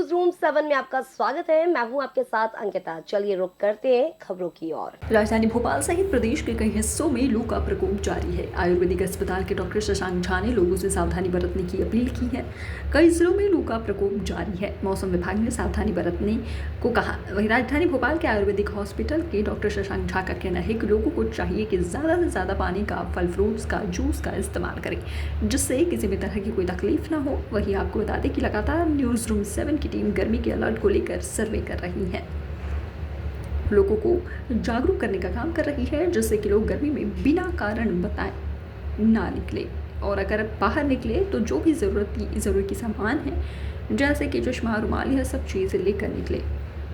News room 7 में आपका स्वागत है। मैं हूं आपके साथ अंकिता। चलिए रुक करते हैं खबरों की ओर। राजधानी भोपाल सहित प्रदेश के कई हिस्सों में लू का प्रकोप जारी है। आयुर्वेदिक अस्पताल के डॉक्टर शशांक झा ने लोगों से सावधानी बरतने की अपील की है। कई जिलों में लू का प्रकोप जारी है। मौसम विभाग ने सावधानी बरतने को कहा। वहीं राजधानी भोपाल के आयुर्वेदिक हॉस्पिटल के डॉक्टर शशांक झा का कहना है कि लोगों को चाहिए कि ज़्यादा से ज़्यादा पानी का, फल फ्रूट्स का, जूस का इस्तेमाल करें, जिससे किसी भी तरह की कोई तकलीफ ना हो। वहीं आपको बता दें कि लगातार न्यूज रूम 7 की टीम गर्मी के अलर्ट को लेकर सर्वे कर रही है, लोगों को जागरूक करने का काम कर रही है, जिससे कि लोग गर्मी में बिना कारण बताए ना निकले, और अगर बाहर निकले तो जो भी ज़रूरी सामान है जैसे कि चश्मा, रुमाल, यह सब चीज़ें लेकर निकले।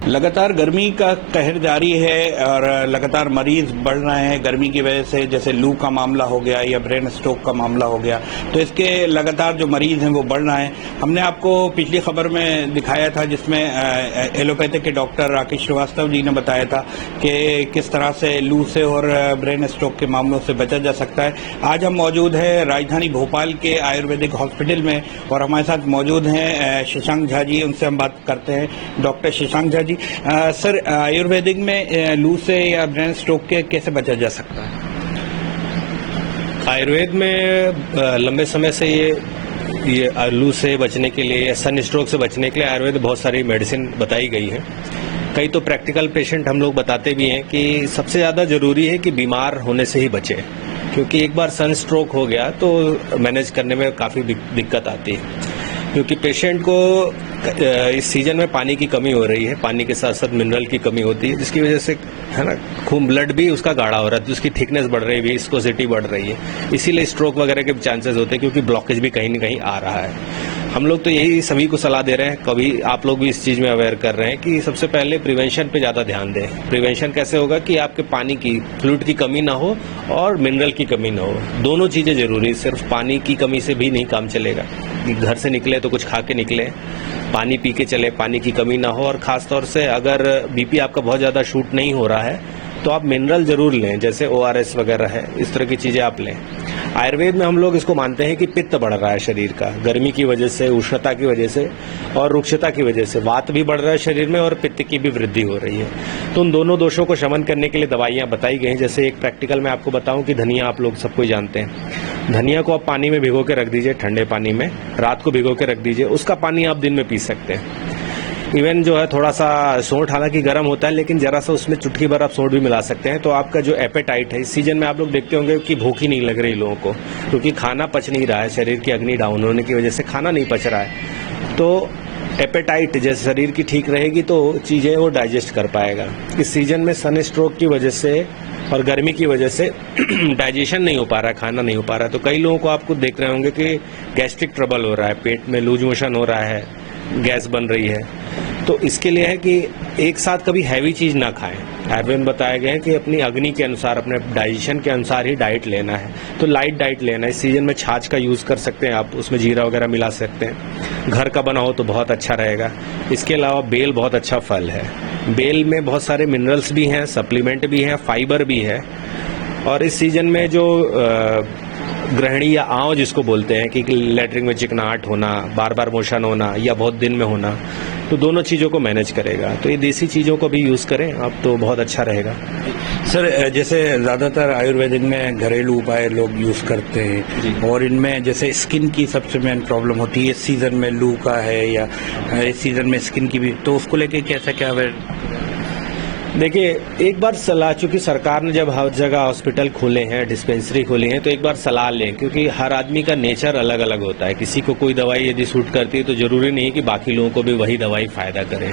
लगातार गर्मी का कहर जारी है और लगातार मरीज बढ़ रहे हैं गर्मी की वजह से। जैसे लू का मामला हो गया या ब्रेन स्ट्रोक का मामला हो गया, तो इसके लगातार जो मरीज हैं वो बढ़ रहे हैं। हमने आपको पिछली खबर में दिखाया था जिसमें एलोपैथिक के डॉक्टर राकेश श्रीवास्तव जी ने बताया था कि किस तरह से लू से और ब्रेन स्ट्रोक के मामलों से बचा जा सकता है। आज हम मौजूद हैं राजधानी भोपाल के आयुर्वेदिक हॉस्पिटल में और हमारे साथ मौजूद हैं शशांक झा जी। उनसे हम बात करते हैं। डॉक्टर शशांक झा जी, सर, आयुर्वेदिक में लू से या ब्रेन स्ट्रोक के कैसे बचा जा सकता है? आयुर्वेद में लंबे समय से ये लू से बचने के लिए या सन स्ट्रोक से बचने के लिए आयुर्वेद बहुत सारी मेडिसिन बताई गई है। कई तो प्रैक्टिकल पेशेंट हम लोग बताते भी हैं कि सबसे ज़्यादा जरूरी है कि बीमार होने से ही बचे, क्योंकि एक बार सन स्ट्रोक हो गया तो मैनेज करने में काफ़ी दिक्कत आती है। क्योंकि पेशेंट को इस सीजन में पानी की कमी हो रही है, पानी के साथ साथ मिनरल की कमी होती है, जिसकी वजह से है ना खून ब्लड भी उसका गाढ़ा हो रहा है, तो उसकी थिकनेस बढ़ रही है, विस्कोसिटी बढ़ रही है, इसीलिए स्ट्रोक वगैरह के चांसेस होते हैं, क्योंकि ब्लॉकेज भी कहीं न कहीं आ रहा है। हम लोग तो यही सभी को सलाह दे रहे हैं, कभी आप लोग भी इस चीज़ में अवेयर कर रहे हैं कि सबसे पहले प्रिवेंशन पे ज़्यादा ध्यान दें। प्रिवेंशन कैसे होगा कि आपके पानी की, फ्लूइड की कमी ना हो और मिनरल की कमी ना हो। दोनों चीज़ें जरूरी, सिर्फ पानी की कमी से भी नहीं काम चलेगा। घर से निकले तो कुछ खा के निकले, पानी पी के चले, पानी की कमी ना हो। और खासतौर से अगर बीपी आपका बहुत ज़्यादा शूट नहीं हो रहा है तो आप मिनरल जरूर लें, जैसे ORS वगैरह है, इस तरह की चीज़ें आप लें। आयुर्वेद में हम लोग इसको मानते हैं कि पित्त बढ़ रहा है शरीर का, गर्मी की वजह से, उष्णता की वजह से और रुक्षता की वजह से वात भी बढ़ रहा है शरीर में और पित्त की भी वृद्धि हो रही है। तो उन दोनों दोषों को शमन करने के लिए दवाइयाँ बताई गई हैं। जैसे एक प्रैक्टिकल में आपको बताऊं कि धनिया, आप लोग सबको जानते हैं, धनिया को आप पानी में भिगो के रख दीजिए, ठंडे पानी में रात को भिगो के रख दीजिए, उसका पानी आप दिन में पी सकते हैं। इवन जो है थोड़ा सा सोंठ, हालांकि गर्म होता है, लेकिन जरा सा उसमें चुटकी भर आप सोंठ भी मिला सकते हैं। तो आपका जो एपेटाइट है, इस सीजन में आप लोग देखते होंगे कि भूख ही नहीं लग रही लोगों को, क्योंकि खाना पच नहीं रहा है, शरीर की अग्नि डाउन होने की वजह से खाना नहीं पच रहा है। तो एपेटाइट जैसे शरीर की ठीक रहेगी तो चीज़ें वो डाइजेस्ट कर पाएगा। इस सीजन में सन स्ट्रोक की वजह से और गर्मी की वजह से डाइजेशन नहीं हो पा रहा है, खाना नहीं हो पा रहा है। तो कई लोगों को आपको देख रहे होंगे कि गैस्ट्रिक ट्रबल हो रहा है, पेट में लूज मोशन हो रहा है, गैस बन रही है। तो इसके लिए है कि एक साथ कभी हैवी चीज़ ना खाएं। आयुर्वेद में बताया गया है कि अपनी अग्नि के अनुसार, अपने डाइजेशन के अनुसार ही डाइट लेना है। तो लाइट डाइट लेना है। इस सीजन में छाछ का यूज़ कर सकते हैं आप, उसमें जीरा वगैरह मिला सकते हैं। घर का बना हो तो बहुत अच्छा रहेगा। इसके अलावा बेल बहुत अच्छा फल है। बेल में बहुत सारे मिनरल्स भी हैं, सप्लीमेंट भी हैं, फाइबर भी है। और इस सीजन में जो गृहिणी या आंव जिसको बोलते हैं कि लैट्रिन में चिकनाहट होना, बार बार मोशन होना या बहुत दिन में होना, तो दोनों चीज़ों को मैनेज करेगा। तो ये देसी चीज़ों को भी यूज़ करें आप तो बहुत अच्छा रहेगा। सर, जैसे ज़्यादातर आयुर्वेदिक में घरेलू उपाय लोग यूज़ करते हैं और इनमें जैसे स्किन की सबसे मेन प्रॉब्लम होती है, इस सीज़न में लू का है या इस सीज़न में स्किन की भी, तो उसको लेके कैसा क्या देखिए, एक बार सलाह, चूंकि सरकार ने जब हर जगह हॉस्पिटल खोले हैं, डिस्पेंसरी खोली हैं, तो एक बार सलाह लें, क्योंकि हर आदमी का नेचर अलग अलग होता है। किसी को कोई दवाई यदि सूट करती है तो जरूरी नहीं कि बाकी लोगों को भी वही दवाई फायदा करे।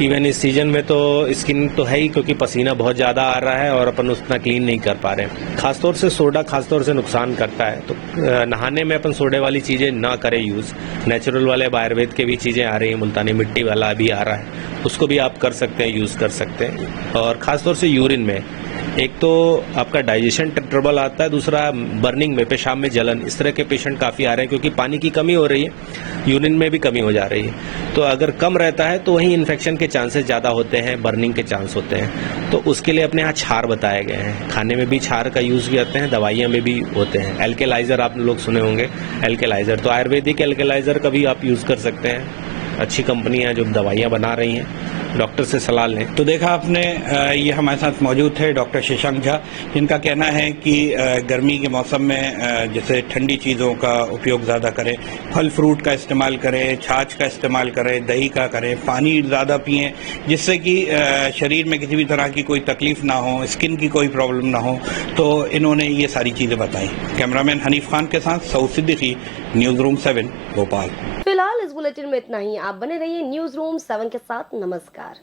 इवन इस सीजन में तो स्किन तो है ही, क्योंकि पसीना बहुत ज़्यादा आ रहा है और अपन उतना क्लीन नहीं कर पा रहे। खासतौर से सोडा खासतौर से नुकसान करता है, तो नहाने में अपन सोडे वाली चीज़ें ना करें यूज़। नेचुरल वाले आयुर्वेद के भी चीज़ें आ रही हैं, मुल्तानी मिट्टी वाला अभी आ रहा है, उसको भी आप कर सकते हैं, यूज़ कर सकते हैं। और ख़ासतौर से यूरिन में, एक तो आपका डाइजेशन ट्रबल आता है, दूसरा बर्निंग में, पेशाब में जलन, इस तरह के पेशेंट काफ़ी आ रहे हैं, क्योंकि पानी की कमी हो रही है, यूरिन में भी कमी हो जा रही है। तो अगर कम रहता है तो वहीं इन्फेक्शन के चांसेस ज़्यादा होते हैं, बर्निंग के चांस होते हैं। तो उसके लिए अपने यहाँ क्षार बताए गए हैं। खाने में भी क्षार का यूज़ भी आते हैं, दवाइयाँ में भी होते हैं। एल्केलाइजर आप लोग सुने होंगे, एल्केलाइजर, तो आयुर्वेदिक एल्केलाइजर का भी आप यूज़ कर सकते हैं। अच्छी कंपनियां जो दवाइयां बना रही हैं, डॉक्टर से सलाह लें। तो देखा आपने, ये हमारे साथ मौजूद थे डॉक्टर शशांक झा, जिनका कहना है कि गर्मी के मौसम में जैसे ठंडी चीज़ों का उपयोग ज़्यादा करें, फल फ्रूट का इस्तेमाल करें, छाछ का इस्तेमाल करें, दही का करें, पानी ज़्यादा पिएं, जिससे कि शरीर में किसी भी तरह की कोई तकलीफ ना हो, स्किन की कोई प्रॉब्लम ना हो। तो इन्होंने ये सारी चीज़ें बताई। कैमरामैन हनीफ खान के साथ सऊद सिद्दीकी, न्यूज़ रूम 7 भोपाल। फिलहाल इस बुलेटिन में इतना ही। आप बने रहिए न्यूज रूम 7 के साथ। नमस्कार।